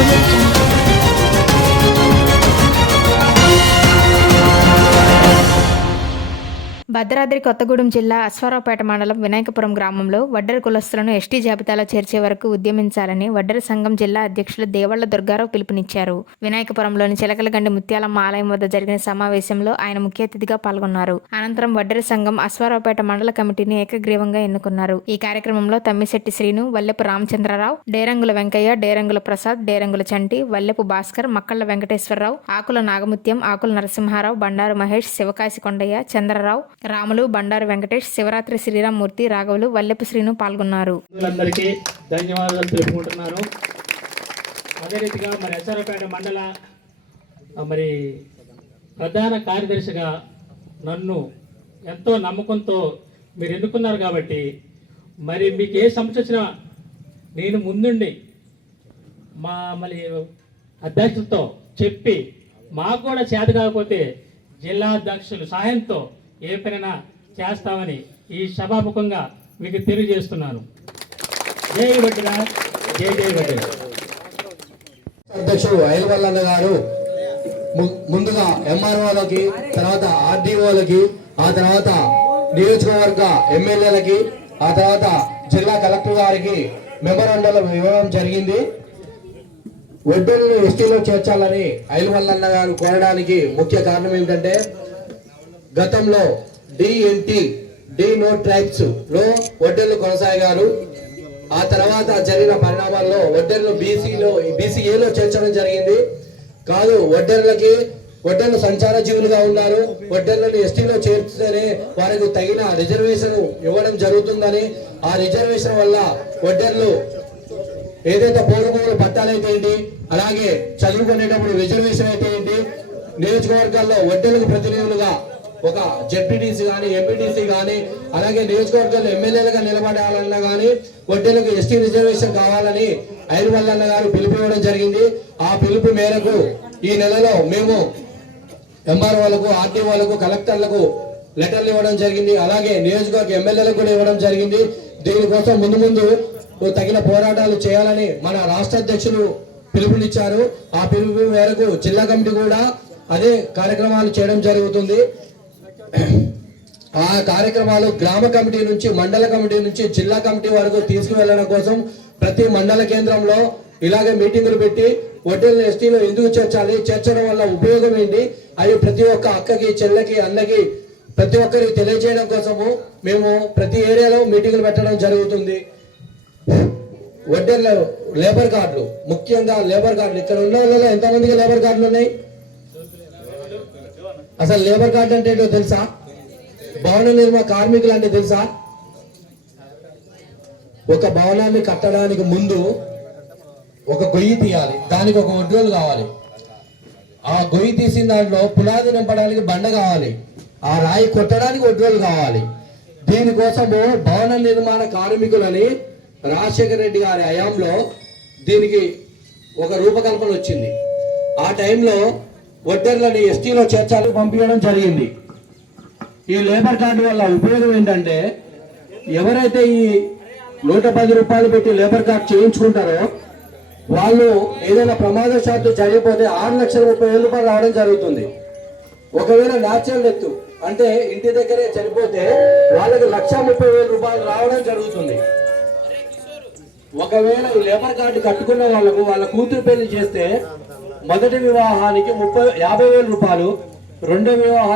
Absolutamente. Bhadradri Kothagudem జిల్లా అశ్వారావుపేట మండలం వినాయకపురం గ్రామంలో వడ్డర కులస్తులను ఎస్టీ జాబితాలో చేర్చే వరకు ఉద్యమించాలని వడ్డర సంఘం జిల్లా అధ్యక్షులు దేవళ్ళ దుర్గారావు పిలుపునిచ్చారు. వినాయకపురంలోని చిలకలగండి ముత్యాలమ్మ ఆలయం వద్ద జరిగిన సమావేశంలో ఆయన ముఖ్య అతిథిగా పాల్గొన్నారు. అనంతరం వడ్డర సంఘం అశ్వారావుపేట మండల కమిటీని ఏకగ్రీవంగా ఎన్నుకున్నారు. ఈ కార్యక్రమంలో తమ్మిశెట్టి శ్రీను వల్లెపు రామచంద్రరావు డేరంగుల వెంకయ్య డేరంగుల ప్రసాద్ డేరంగుల చంటి వల్లెపు భాస్కర్ మక్కళ్ళ వెంకటేశ్వరరావు ఆకుల నాగముత్యం ఆకుల నరసింహారావు బండారు మహేష్ శివకాశి కొండయ్య చంద్రరావు రాములు బండారు వెంకటేష్ శివరాత్రి శ్రీరామ్మూర్తి రాఘవులు వల్లెపు శ్రీను పాల్గొన్నారు. ధన్యవాదాలు తెలుపుకుంటున్నాను. అదే రీతిగా మరి ఎస్ఆర్పేట మండల మరి ప్రధాన కార్యదర్శిగా నన్ను ఎంతో నమ్మకంతో మీరు ఎన్నుకున్నారు కాబట్టి మరి మీకు ఏ సమస్య వచ్చినా నేను ముందుండి మా మళ్ళీ అధ్యక్షులతో చెప్పి మాకు కూడా చేత కాకపోతే జిల్లా అధ్యక్షులు సహాయంతో ఏ పనైనా చేస్తామని ఈ సభాముఖంగా మీకు తెలియజేస్తున్నాను. జై వడ్డిరా జై జై వడ్డిరా అధ్యక్షుడు ఐలవల్లన్న గారు ము- ముందుగా ఎంఆర్ఓలకి తర్వాత ఆర్డీఓలకి ఆ తర్వాత నియోజకవర్గ ఎమ్మెల్యేలకి ఆ తర్వాత జిల్లా కలెక్టర్ గారికి మెమరాండంలో ఇవ్వడం జరిగింది. వడ్డీలను ఎస్టీలో చేర్చాలని ఐలవల్లన్న గారు కోరడానికి ముఖ్య కారణం ఏంటంటే గతంలో డిఎన్టీ డి నో ట్రైబ్స్లో వడ్డెర్లు కొనసాగారు. ఆ తర్వాత జరిగిన పరిణామాల్లో వడ్డెర్లు బీసీలో బీసీఏలో చేర్చడం జరిగింది. కాదు వడ్డెర్లకి వడ్డెర్లు సంచార జీవులుగా ఉన్నారు. వడ్డెర్లను ఎస్టీలో చేర్చితేనే వారికి తగిన రిజర్వేషన్ ఇవ్వడం జరుగుతుందని ఆ రిజర్వేషన్ వల్ల వడ్డెర్లు ఏదైతే పౌరభూములు పట్టాలైతే ఏంటి అలాగే చదువుకునేటప్పుడు రిజర్వేషన్ అయితే ఏంటి నియోజకవర్గాల్లో వడ్డెలకు ప్రతినిధులుగా ఒక జెడ్పీటీసీ కానీ ఎంపీటీసీ కానీ అలాగే నియోజకవర్గాల్లో ఎమ్మెల్యేలుగా నిలబడాలన్నా కానీ వడ్డీలకు ఎస్టీ రిజర్వేషన్ కావాలని ఐరువల్లన్న గారు పిలుపు ఇవ్వడం జరిగింది. ఆ పిలుపు మేరకు ఈ నెలలో మేము ఎంఆర్ఓలకు ఆర్టీఓలకు కలెక్టర్లకు లెటర్లు ఇవ్వడం జరిగింది. అలాగే నియోజకవర్గ ఎమ్మెల్యేలకు కూడా ఇవ్వడం జరిగింది. దీనికోసం ముందు ముందు తగిన పోరాటాలు చేయాలని మన రాష్ట్ర అధ్యక్షులు పిలుపునిచ్చారు. ఆ పిలుపు మేరకు జిల్లా కమిటీ కూడా అదే కార్యక్రమాలు చేయడం జరుగుతుంది. ఆ కార్యక్రమాలు గ్రామ కమిటీ నుంచి మండల కమిటీ నుంచి జిల్లా కమిటీ వరకు తీసుకువెళ్ళడం కోసం ప్రతి మండల కేంద్రంలో ఇలాగే మీటింగులు పెట్టి వడ్డీలను ఎస్టీలో ఎందుకు చేర్చాలి చేర్చడం వల్ల ఉపయోగం ఏంటి? అవి ప్రతి ఒక్క అక్కకి చెల్లెకి అన్నకి ప్రతి ఒక్కరికి తెలియజేయడం కోసము మేము ప్రతి ఏరియాలో మీటింగులు పెట్టడం జరుగుతుంది. వడ్డీలు లేబర్ కార్డులు ముఖ్యంగా లేబర్ కార్డులు. ఇక్కడ ఉన్న వాళ్ళలో ఎంతమందికి లేబర్ కార్డులు ఉన్నాయి? అసలు లేబర్ కార్డు అంటే ఏంటో తెలుసా? భవన నిర్మాణ కార్మికులు అంటే తెలుసా? ఒక భవనాన్ని కట్టడానికి ముందు ఒక గొయ్యి తీయాలి. దానికి ఒక ఒడ్రోలు కావాలి. ఆ గొయ్యి తీసిన దాంట్లో పునాది నింపడానికి బండ కావాలి. ఆ రాయి కొట్టడానికి ఒడ్రోలు కావాలి. దీనికోసము భవన నిర్మాణ కార్మికులని రాజశేఖర రెడ్డి గారి హయాంలో దీనికి ఒక రూపకల్పన వచ్చింది. ఆ టైంలో వడ్డెర్లని ఎస్టీలో చేర్చాలి పంపించడం జరిగింది. ఈ లేబర్ కార్డు వల్ల ఉపయోగం ఏంటంటే ఎవరైతే ఈ నూట పది రూపాయలు పెట్టి లేబర్ కార్డు చేయించుకుంటారో వాళ్ళు ఏదైనా ప్రమాదశాత్తు చనిపోతే ఆరు లక్షల ముప్పై వేల రూపాయలు రావడం జరుగుతుంది. ఒకవేళ న్యాచురల్ డెత్ అంటే ఇంటి దగ్గరే చనిపోతే వాళ్ళకి లక్ష ముప్పై వేల రూపాయలు రావడం జరుగుతుంది. ఒకవేళ ఈ లేబర్ కార్డు కట్టుకున్న వాళ్ళకు వాళ్ళ కూతురు పెళ్ళి చేస్తే మొదటి వివాహానికి ముప్పై యాభై వేల రూపాయలు రెండో వివాహానికి